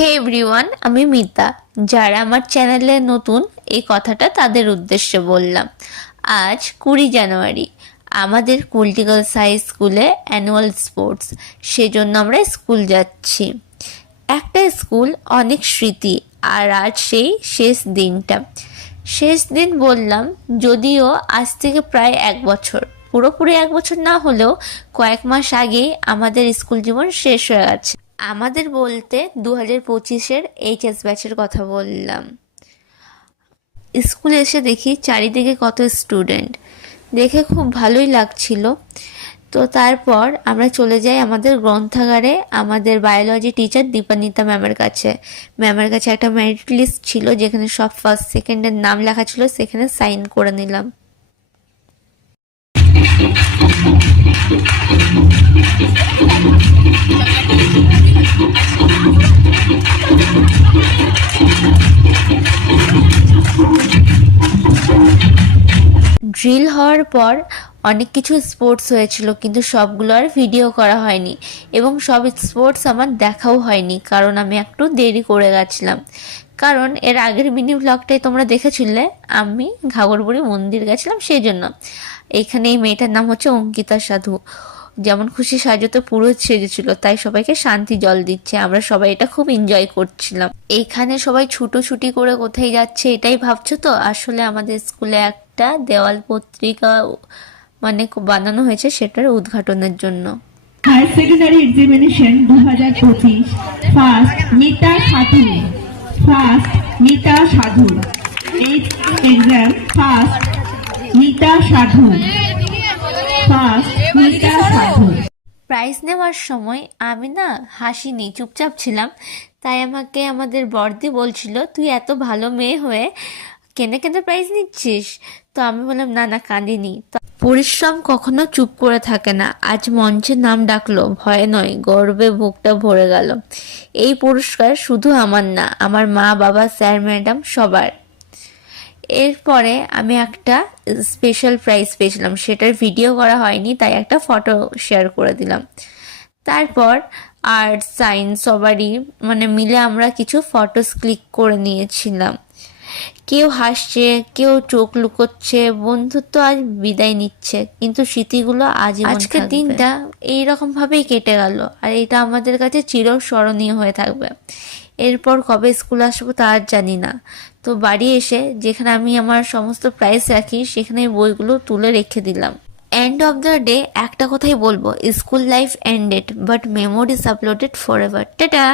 হে everyone, আমি মিতা। যারা আমার চ্যানেলে নতুন, এই কথাটা তাদের উদ্দেশ্যে বললাম। আজ 20 জানুয়ারি, আমাদের কুলটিগাল সাই স্কুলে অ্যানুয়াল স্পোর্টস, সেজন্য আমরা স্কুল যাচ্ছি। একটা স্কুল, অনেক স্মৃতি, আর আজ সেই শেষ দিনটা। শেষ দিন বললাম, যদিও আজ থেকে প্রায় 1 বছর, পুরোপুরি 1 বছর না হলেও কয়েক মাস আগেই আমাদের স্কুল জীবন শেষ হয়ে গেছে। আমাদের বলতে 2025-এর এইচএস ব্যাচের কথা বললাম। স্কুলে এসে দেখি চারিদিকে কত স্টুডেন্ট, দেখে খুব ভালোই লাগছিল। তো তারপর আমরা চলে যাই আমাদের গ্রন্থাগারে, আমাদের বায়োলজি টিচার দীপানিতা ম্যামের কাছে। ম্যামের কাছে একটা মেরিট লিস্ট ছিল যেখানে সব ফার্স্ট সেকেন্ডের নাম লেখা ছিল, সেখানে সাইন করে নিলাম। ড্রিল হওয়ার পর অনেক কিছু স্পোর্টস হয়েছিল, কিন্তু সবগুলো আর ভিডিও করা হয়নি এবং সব স্পোর্টস আমার দেখাও হয়নি, কারণ আমি একটু দেরি করে গেছিলাম। কারণ এর আগের মিনি ব্লগটাই তোমরা দেখেছিলে, আমি ঘাগরবুড়ি মন্দির গেছিলাম সেই জন্য। এইখানে এই মেয়েটার নাম হচ্ছে অঙ্কিতা সাধু। যেমন খুশি সাজতে পুরো সেজেছিল, তাই সবাইকে শান্তি জল দিচ্ছে। আমরা সবাই এটা খুব এনজয় করছিলাম। এইখানে সবাই ছুটোছুটি করে কোথায় যাচ্ছে এটাই ভাবছো তো, আসলে আমাদের স্কুলে একটা দেওয়াল পত্রিকা বানানো হয়েছে, সেটার উদ্ঘাটনের জন্য। Higher secondary examination 2025 first Mita Sadhu, first Mita সাধু। H exam first Mita Sadhu, first Mita সাধু। প্রাইজ নেওয়ার সময় আমি না হাসিনি, চুপচাপ ছিলাম। তাই আমাকে আমাদের বড়দি বলছিল, তুই এত ভালো মেয়ে হয়ে কেঁদে কেঁদে প্রাইজ নিচ্ছিস? তো আমি বললাম, না না, কাঁদিনি। পরিশ্রম কখনো চুপ করে থাকে না। আজ মঞ্চে নাম ডাকলো, ভয়ে নয়, গর্বে বুকটা ভরে গেল। এই পুরস্কার শুধু আমার না, আমার মা, বাবা, স্যার, ম্যাডাম সবার। এরপরে আমি একটা স্পেশাল প্রাইজ পেয়েছিলাম, সেটার ভিডিও করা হয়নি, তাই একটা ফটো শেয়ার করে দিলাম। তারপর আর্ট, সায়েন্স সবারই মিলে আমরা কিছু ফটোস ক্লিক করে নিয়েছিলাম। কেউ হাসছে, কেউ চোখ লুকোচ্ছে, বন্ধুত্ব আজ বিদায় নিচ্ছে, কিন্তু স্মৃতিগুলো আজকের দিনটা এইরকম ভাবেই কেটে গেল, আর এটা আমাদের কাছে চিরস্মরণীয় হয়ে থাকবে। এরপর কবে স্কুল আসবো তা আর জানি না। তো বাড়ি এসে যেখানে আমি আমার সমস্ত প্রাইজ রাখি, সেখানে বইগুলো তুলে রেখে দিলাম। এন্ড অফ দ্য ডে একটা কথাই বলবো, school life ended but memories uploaded for ever. Tata.